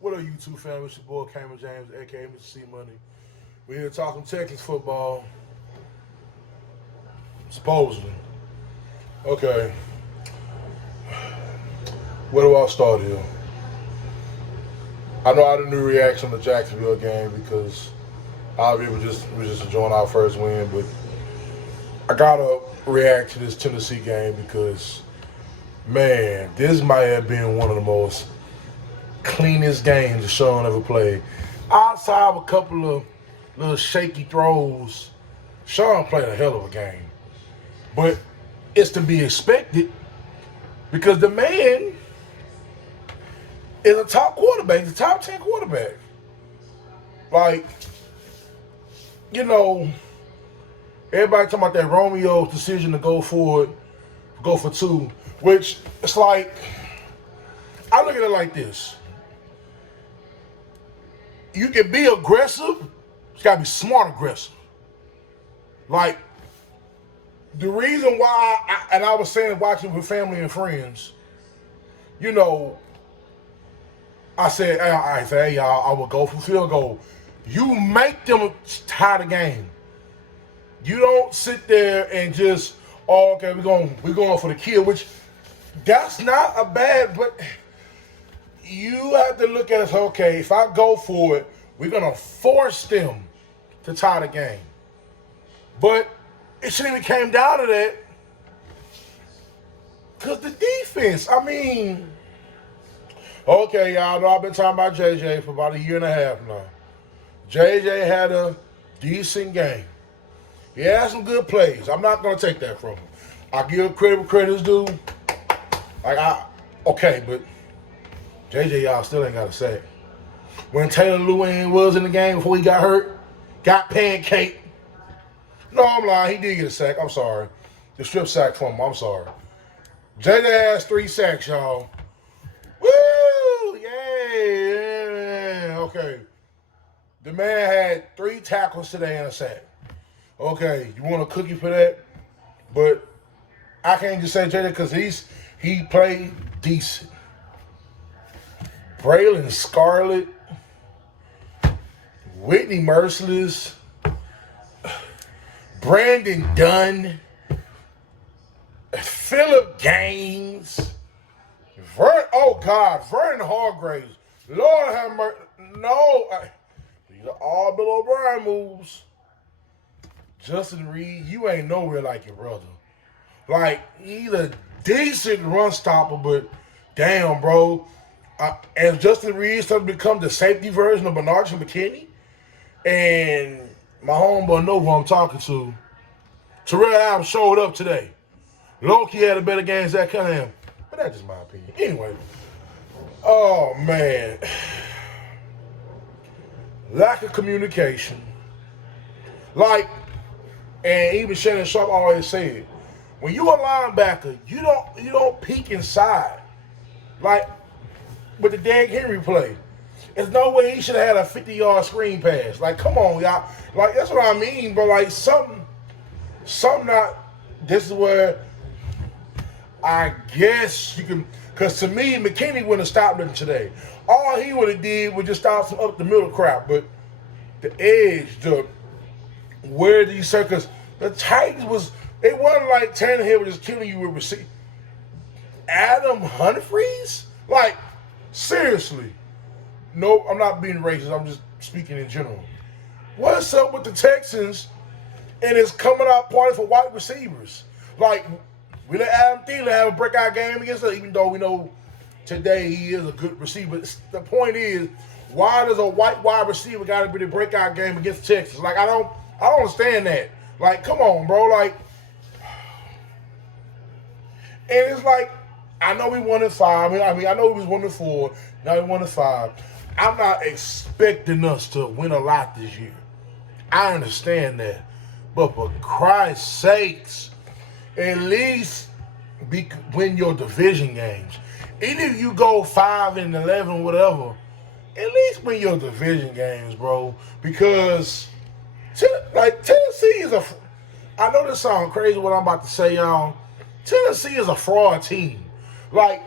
What up, YouTube family? It's your boy Cameron James, aka Mr. C Money. We're here talking Texans football. Supposedly. Okay. Where do I start here? I know I didn't do a reaction to the Jacksonville game because obviously we just enjoying our first win, but I gotta react to this Tennessee game because man, this might have been one of the most cleanest games that Sean ever played. Outside of a couple of little shaky throws, Sean played a hell of a game. But it's to be expected because the man is a top quarterback. He's a top 10 quarterback. Like, you know, everybody talking about that Romeo's decision to go for it, go for two, which it's like, I look at it like this. You can be aggressive, you gotta be smart aggressive. Like, the reason why, I was saying watching with family and friends, you know, I said, hey, y'all, I would go for field goal. You make them tie the game. You don't sit there and just, okay, we're going for the kill, which that's not a bad, but you have to look at it, okay, if I go for it, we're going to force them to tie the game. But it shouldn't even came down to that because the defense, I mean, okay, y'all know I've been talking about JJ for about a year and a half now. JJ had a decent game. He had some good plays. I'm not going to take that from him. I give credit where credit's due. Okay, but JJ, y'all still ain't got a sack. When Taylor Lewin was in the game before he got hurt, got pancaked. No, I'm lying. He did get a sack. I'm sorry. The strip sack from him. I'm sorry. JJ has 3 sacks, y'all. Woo! Yeah. Okay. The man had 3 tackles today and a sack. Okay, you want a cookie for that? But I can't just say JJ because he played decent. Braylon Scarlett, Whitney Merciless, Brandon Dunn, Phillip Gaines, Vernon Hargraves. Lord have mercy. No, these are all Bill O'Brien moves. Justin Reed, you ain't nowhere like your brother. Like, he's a decent run stopper, but damn, bro. As Justin Reed started to become the safety version of Bernard and McKinney, and my homeboy know who I'm talking to, Terrell Adams showed up today. Loki had a better game than Zach Cunningham. But that's just my opinion. Anyway. Oh, man. Lack of communication. Like, and even Shannon Sharp always said, when you a linebacker, you don't peek inside. Like, with the Derrick Henry play. There's no way he should have had a 50-yard screen pass. Like, come on, y'all. Like, that's what I mean, but like something not, this is where I guess you can, because to me, McKinney wouldn't have stopped him today. All he would have did was just stop some up the middle crap, but the edge, where these circles, the Titans it wasn't like Tannehill was just killing you with receiver. Adam Humphries? Like, seriously. No, I'm not being racist. I'm just speaking in general. What's up with the Texans and his coming out party for white receivers? Like, we let Adam Thielen have a breakout game against us, even though we know today he is a good receiver. The point is, why does a white wide receiver got to be the breakout game against Texas? Like, I don't understand that. Like, come on, bro. Like, and it's like, I know we won at 5. I mean, I know we was 1-4. Now we won at 5. I'm not expecting us to win a lot this year. I understand that. But for Christ's sakes, at least win your division games. Even if you go 5-11, whatever, at least win your division games, bro. Because, Tennessee is I know this sounds crazy what I'm about to say, y'all. Tennessee is a fraud team. Like,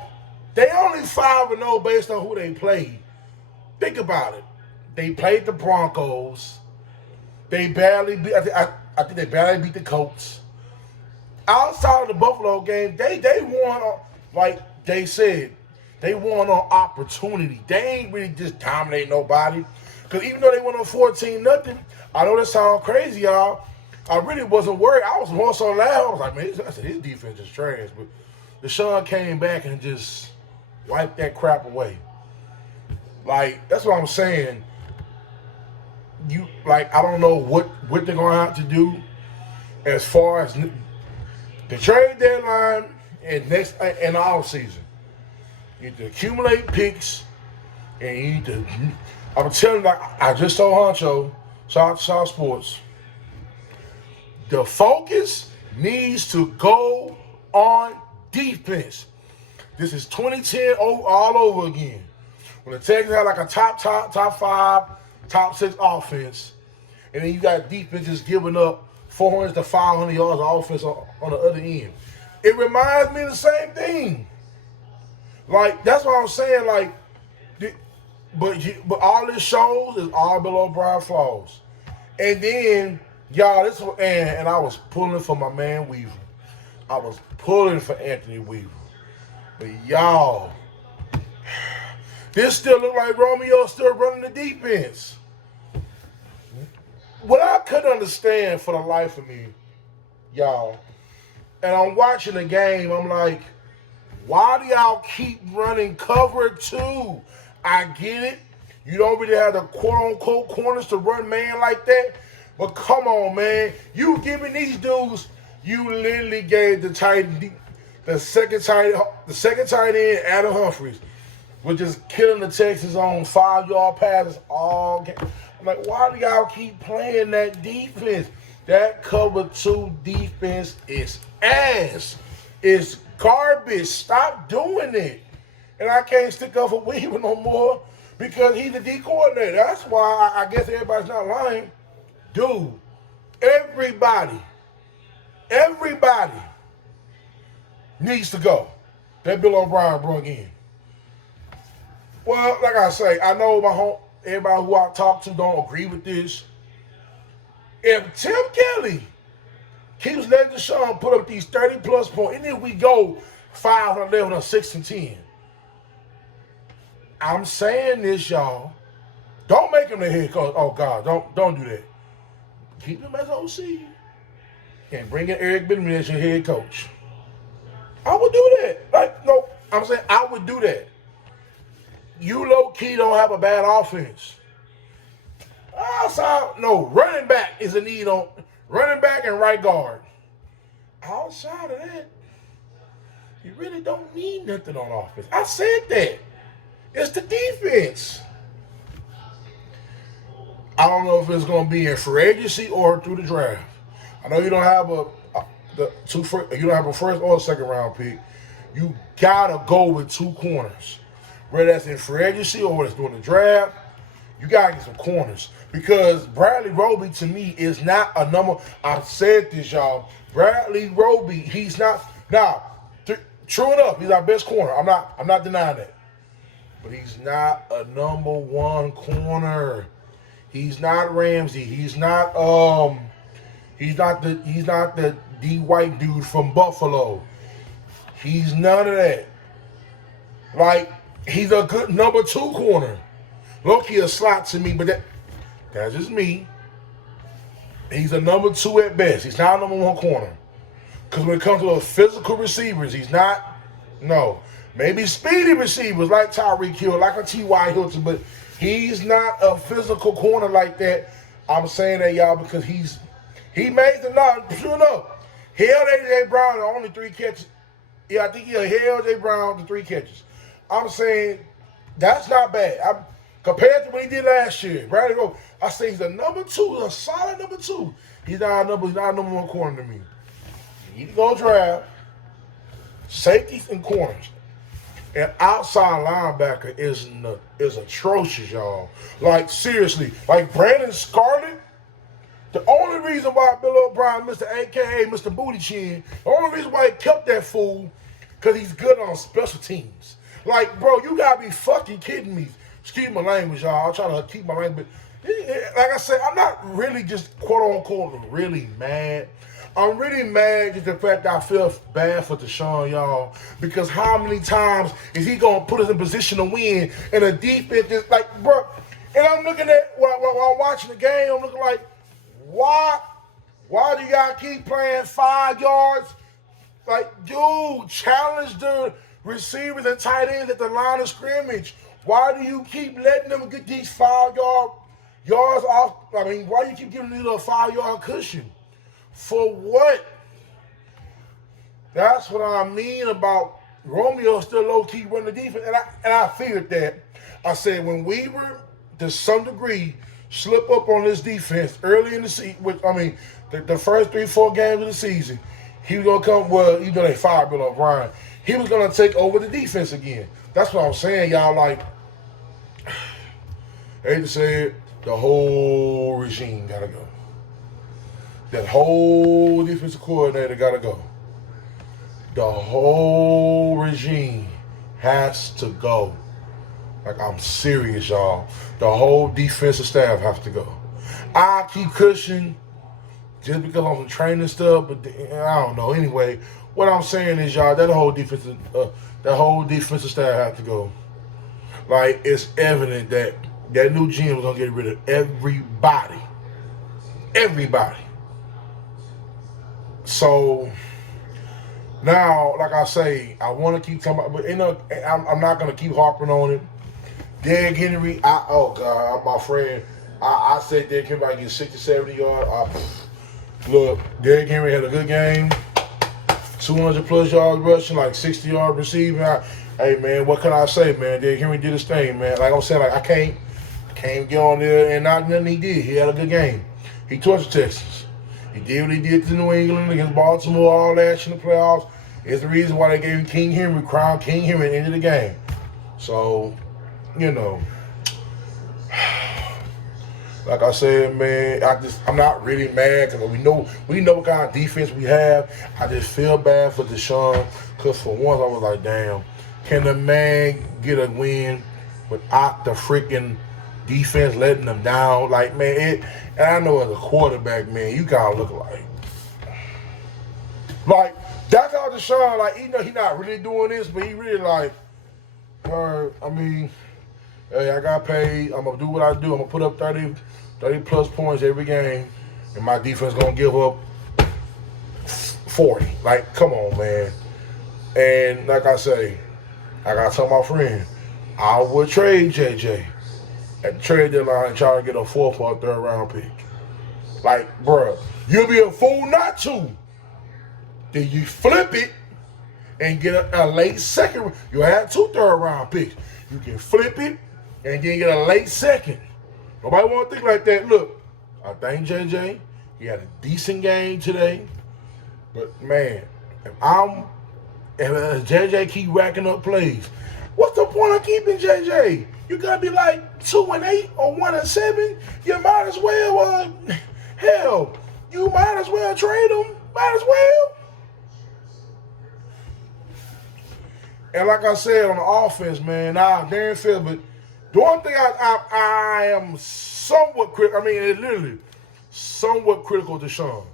they only 5-0 based on who they played. think about it. They played the Broncos. They barely beat. I think they barely beat the Colts. Outside of the Buffalo game, they won like they said. They won on opportunity. They ain't really just dominate nobody. Because even though they went on 14-0, I know that sounds crazy, y'all. I really wasn't worried. I was more so loud. I was like, man, I said, his defense is trash. But Deshaun came back and just wiped that crap away. Like, that's what I'm saying. I don't know what they're going to have to do as far as the trade deadline and the off season. You need to accumulate picks, and you need to. I'm telling you, like I just told Honcho, South Sports, the focus needs to go on defense. This is 2010 all over again. When the Texans had like a top 5, top 6 offense, and then you got defenses giving up 400 to 500 yards of offense on the other end. It reminds me of the same thing. Like, that's what I'm saying. Like, but all this shows is all Bill O'Brien flaws. And then, y'all, and I was pulling for my man Weaver. I was pulling for Anthony Weaver. But y'all, this still look like Romeo still running the defense. What I couldn't understand for the life of me, y'all, and I'm watching the game, I'm like, why do y'all keep running cover 2? I get it. You don't really have the quote-unquote corners to run man like that. But come on, man. You giving these dudes, you literally gave the second tight end, Adam Humphries, was just killing the Texans on 5-yard passes all game. I'm like, why do y'all keep playing that defense? That cover 2 defense is ass. It's garbage. Stop doing it. And I can't stick up for Weaver no more because he's the D coordinator. That's why I guess everybody's not lying. Dude, everybody needs to go that Bill O'Brien brought in. Well, like I say, I know everybody who I talk to don't agree with this. If Tim Kelly keeps letting Deshaun put up these 30-plus points, and then we go 5-11 or 6-10, I'm saying this, y'all. Don't make him the head coach. Oh God, don't do that. Keep him as OC and bring in Eric Bieniemy as your head coach. I would do that. Like, no, I'm saying I would do that. You low-key don't have a bad offense. Running back is a need on running back and right guard. Outside of that, you really don't need nothing on offense. I said that. It's the defense. I don't know if it's going to be in free agency or through the draft. I know you don't have you don't have a first or second round pick. You gotta go with 2 corners, whether that's in free agency or whether it's during the draft. You gotta get some corners because Bradley Roby to me is not a number. I've said this, y'all. Bradley Roby, he's not now. True enough, he's our best corner. I'm not denying that. But he's not a number 1 corner. He's not Ramsey. He's not the D white dude from Buffalo. He's none of that. Like, he's a good number 2 corner. Loki a slot to me, but that's just me. He's a number 2 at best. He's not a number 1 corner. Because when it comes to the physical receivers, he's not. No. Maybe speedy receivers like Tyreek Hill, like a T.Y. Hilton, but he's not a physical corner like that. I'm saying that, y'all, because he made the not. Sure enough, he held A.J. Brown to only 3 catches. Yeah, I think he held A.J. Brown to 3 catches. I'm saying that's not bad. Compared to what he did last year, Bradley Roby, I say he's a number 2, a solid number 2. He's not a number 1 corner to me. You need to go draft safeties and corners. And outside linebacker is atrocious, y'all. Like, seriously. Like, Brandon Scarlett, the only reason why Bill O'Brien, Mr. A.K.A. Mr. Booty Chin, the only reason why he kept that fool, because he's good on special teams. Like, bro, you got to be fucking kidding me. Excuse my language, y'all. I'll try to keep my language. Like I said, I'm not really just quote unquote really mad. I'm really mad at the fact that I feel bad for Deshaun, y'all. Because how many times is he gonna put us in position to win and a defense is like, bro? And I'm looking at while I'm watching the game, I'm looking like, why do y'all keep playing 5 yards? Like, dude, challenge the receivers and tight ends at the line of scrimmage. Why do you keep letting them get these 5 yards off? I mean, why do you keep giving them a little 5-yard cushion? For what? That's what I mean about Romeo still low-key running the defense. And I figured that. I said when Weaver, to some degree, slip up on this defense early in the season, the first 3-4 games of the season, he was going to come, well, even though they fired Bill O'Brien, he was going to take over the defense again. That's what I'm saying, y'all. Like, I hate to say it, the whole regime got to go. That whole defensive coordinator got to go. The whole regime has to go. Like, I'm serious, y'all. The whole defensive staff has to go. I keep cushioning just because I'm training stuff, but I don't know. Anyway, what I'm saying is, y'all, that whole defensive staff has to go. Like, it's evident that that new GM is gonna get rid of everybody. Everybody. So now, like I say, I want to keep talking about, but I'm not gonna keep harping on it. Derrick Henry, my friend, I said Derrick Henry might get 60, 70 yards. Look, Derrick Henry had a good game, 200 plus yards rushing, like 60 yards receiving. Hey man, what can I say, man? Derrick Henry did his thing, man. Like I'm saying, like I can't get on there and not nothing he did. He had a good game. He torched the Texans. He did what he did to New England against Baltimore, all that in the playoffs. It's the reason why they gave him King Henry, crowned King Henry at the end of the game. So, like I said, man, I'm not really mad because we know what kind of defense we have. I just feel bad for Deshaun because for once I was like, damn, can the man get a win without the freaking defense letting them down? Like, man, and I know as a quarterback, man, you gotta look like that's how Deshaun, like, even though he's not really doing this, but he really like, hey, I got paid. I'm gonna do what I do. I'm gonna put up 30 plus points every game, and my defense gonna give up 40. Like, come on, man. And like I say, I gotta tell my friend, I would trade JJ at the trade deadline and try to get a 4th or 3rd round pick. Like, bruh, you'll be a fool not to. Then you flip it and get a late 2nd. You have 2 3rd round picks. You can flip it and then get a late 2nd. Nobody want to think like that. Look, I think JJ, he had a decent game today. But man, if JJ keep racking up plays, what's the point of keeping JJ? You gotta be like 2-8 or 1-7. You might as well, hell, you might as well trade him. Might as well. And like I said on the offense, man, Darren Phil, but the one thing I am somewhat critical, literally somewhat critical of Deshaun.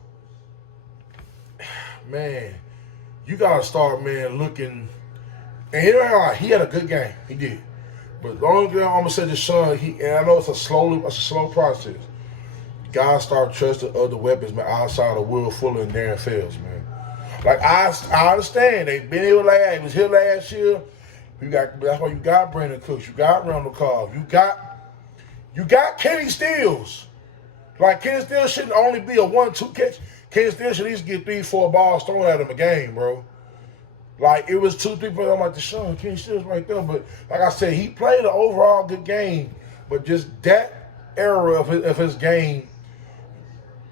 Man, you gotta start, man, looking. And he had a good game, he did. But the only thing I'm gonna say, Deshaun, and I know it's a slow process. You gotta start trusting other weapons, man, outside of Will Fuller and Darren Fells, man. Like I understand they've been here he was here last year. That's why you got Brandon Cooks, you got Randall Cobb, you got Kenny Stills. Like Kenny Stills shouldn't only be a 1-2 catch. Kenny Stills should at least get 3-4 balls thrown at him a game, bro. Like it was 2-3 plays. I'm like, Deshaun, Kenny Stills right there. But like I said, he played an overall good game. But just that era of his game,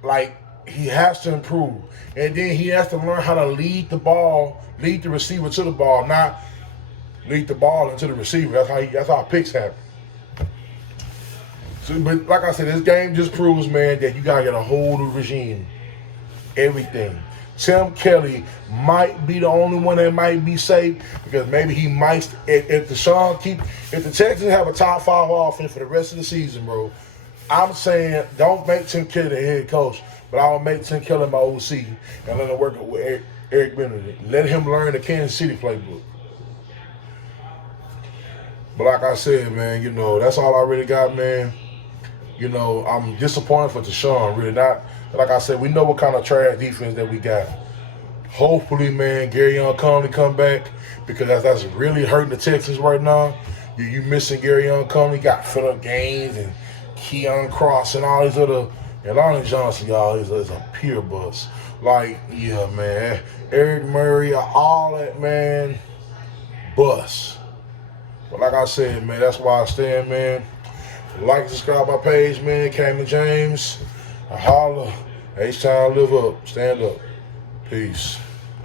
like he has to improve. And then he has to learn how to lead the receiver to the ball, not lead the ball into the receiver. That's how picks happen. So, but like I said, this game just proves, man, that you gotta get a whole new regime. Everything. Tim Kelly might be the only one that might be safe because maybe he might. If the Texans have a top 5 offense for the rest of the season, bro, I'm saying don't make Tim Kelly the head coach, but I'll make Tim Kelly my OC and let him work with Eric Benedict. Let him learn the Kansas City playbook. But like I said, man, that's all I really got, man. I'm disappointed for Deshaun, really. Not, like I said, we know what kind of trash defense that we got. Hopefully, man, Gary Conley come back because that's really hurting the Texans right now. You missing Gary Conley, got Phillip Gaines and Keon Cross and all these other. And Lonnie Johnson, y'all, is a pure bust. Like, yeah, man. Eric Murray, all that, man, bust. But like I said, man, that's why I stand, man. Like, subscribe my page, man. Cameron James. I holla. H-Town, live up. Stand up. Peace.